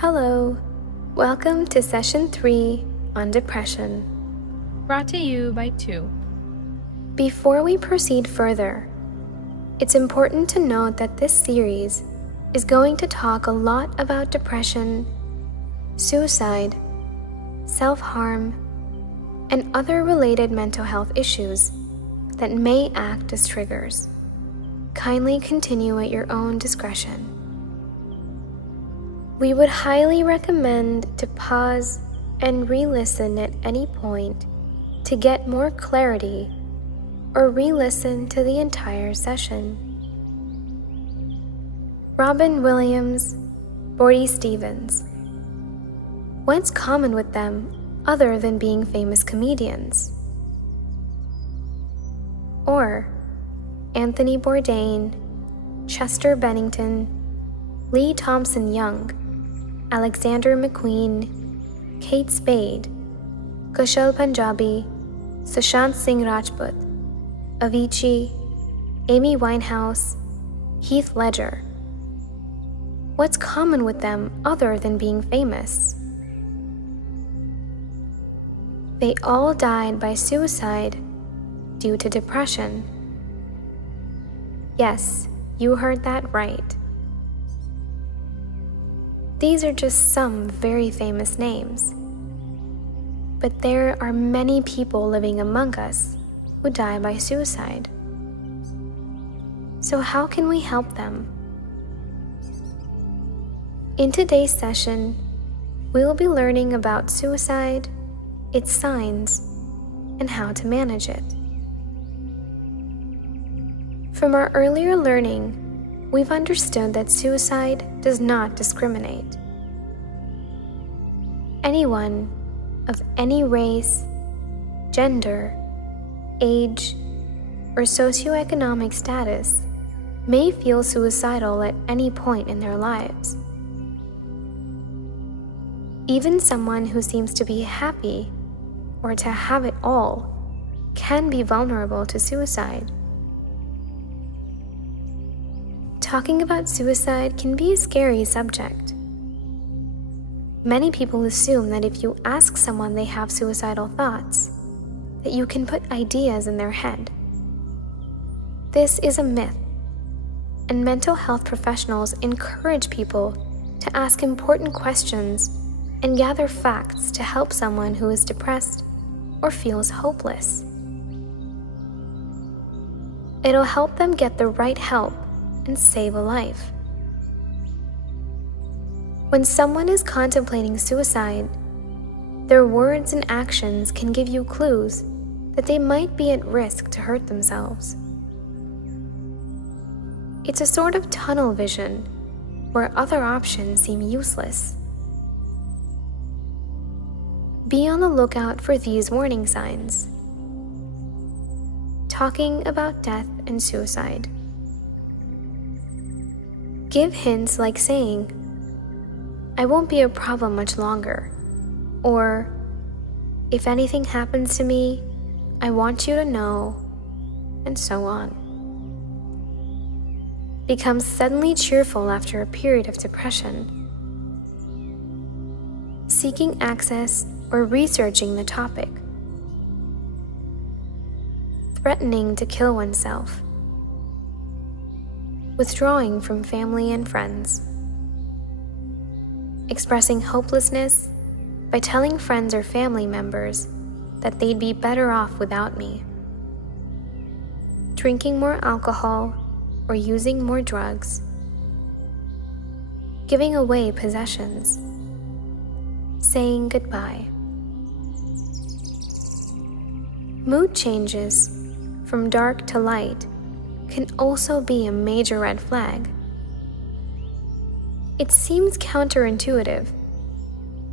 Hello, welcome to Session 3 on Depression. Brought to you by 2. Before we proceed further, it's important to note that this series is going to talk a lot about depression, suicide, self-harm, and other related mental health issues that may act as triggers. Kindly continue at your own discretion. We would highly recommend to pause and re-listen at any point to get more clarity or re-listen to the entire session. Robin Williams, Bordy Stevens. What's common with them other than being famous comedians? Or Anthony Bourdain, Chester Bennington, Lee Thompson Young, Alexander McQueen, Kate Spade, Kushal Punjabi, Sushant Singh Rajput, Avicii, Amy Winehouse, Heath Ledger. What's common with them other than being famous? They all died by suicide due to depression. Yes, you heard that right. These are just some very famous names. But there are many people living among us who die by suicide. So how can we help them? In today's session, we will be learning about suicide, its signs, and how to manage it. From our earlier learning, we've understood that suicide does not discriminate. Anyone of any race, gender, age, or socioeconomic status may feel suicidal at any point in their lives. Even someone who seems to be happy or to have it all can be vulnerable to suicide. Talking about suicide can be a scary subject. Many people assume that if you ask someone they have suicidal thoughts, that you can put ideas in their head. This is a myth, and mental health professionals encourage people to ask important questions and gather facts to help someone who is depressed or feels hopeless. It'll help them get the right help and save a life. When someone is contemplating suicide, their words and actions can give you clues that they might be at risk to hurt themselves. It's a sort of tunnel vision where other options seem useless. Be on the lookout for these warning signs. Talking about death and suicide. Give hints like saying, "I won't be a problem much longer," or, "If anything happens to me, I want you to know," and so on. Become suddenly cheerful after a period of depression. Seeking access or researching the topic. Threatening to kill oneself. Withdrawing from family and friends. Expressing hopelessness by telling friends or family members that they'd be better off without me. Drinking more alcohol or using more drugs. Giving away possessions. Saying goodbye. Mood changes from dark to light can also be a major red flag. It seems counterintuitive,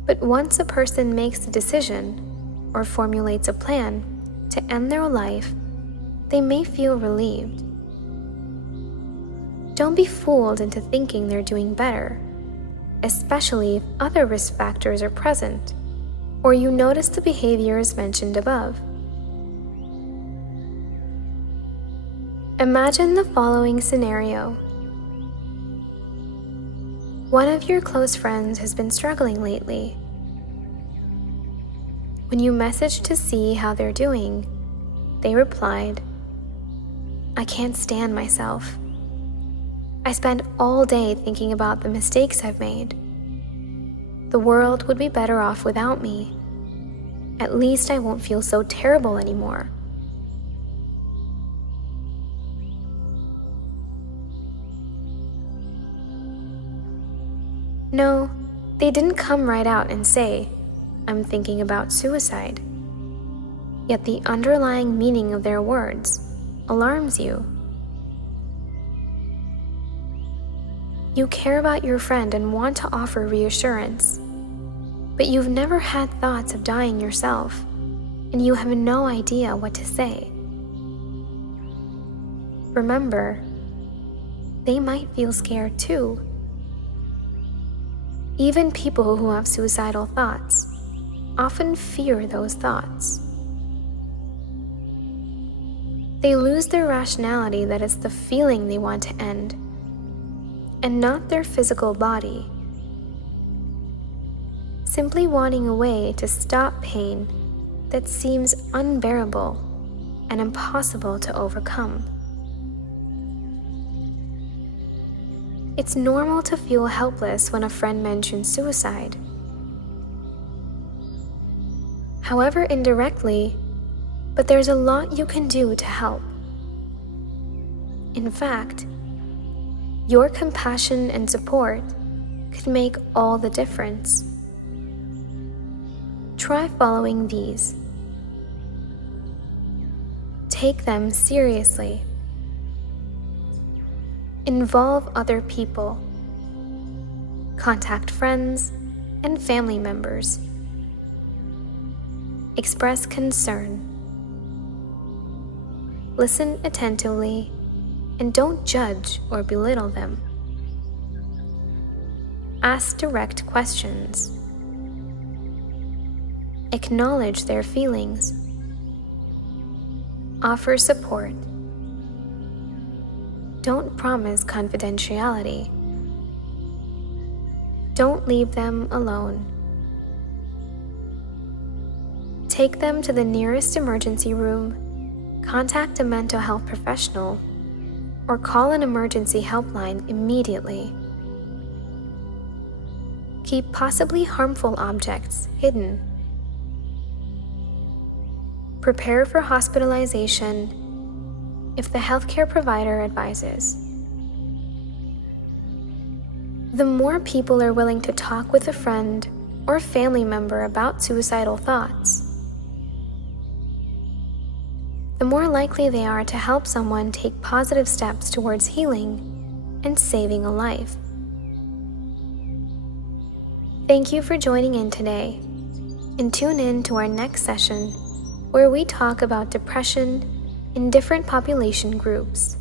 but once a person makes a decision or formulates a plan to end their life, they may feel relieved. Don't be fooled into thinking they're doing better, especially if other risk factors are present, or you notice the behaviors mentioned above. Imagine the following scenario. One of your close friends has been struggling lately. When you messaged to see how they're doing, they replied, "I can't stand myself. I spend all day thinking about the mistakes I've made. The world would be better off without me. At least I won't feel so terrible anymore." No, they didn't come right out and say, "I'm thinking about suicide." Yet the underlying meaning of their words alarms you. You care about your friend and want to offer reassurance, but you've never had thoughts of dying yourself, and you have no idea what to say. Remember, they might feel scared too. Even people who have suicidal thoughts often fear those thoughts. They lose their rationality that it's the feeling they want to end, and not their physical body. Simply wanting a way to stop pain that seems unbearable and impossible to overcome. It's normal to feel helpless when a friend mentions suicide. However, indirectly, but there's a lot you can do to help. In fact, your compassion and support could make all the difference. Try following these. Take them seriously. Involve other people. Contact friends and family members. Express concern. Listen attentively and don't judge or belittle them. Ask direct questions. Acknowledge their feelings. Offer support. Don't promise confidentiality. Don't leave them alone. Take them to the nearest emergency room, contact a mental health professional, or call an emergency helpline immediately. Keep possibly harmful objects hidden. Prepare for hospitalization if the healthcare provider advises. The more people are willing to talk with a friend or family member about suicidal thoughts, the more likely they are to help someone take positive steps towards healing and saving a life. Thank you for joining in today, and tune in to our next session where we talk about depression in different population groups.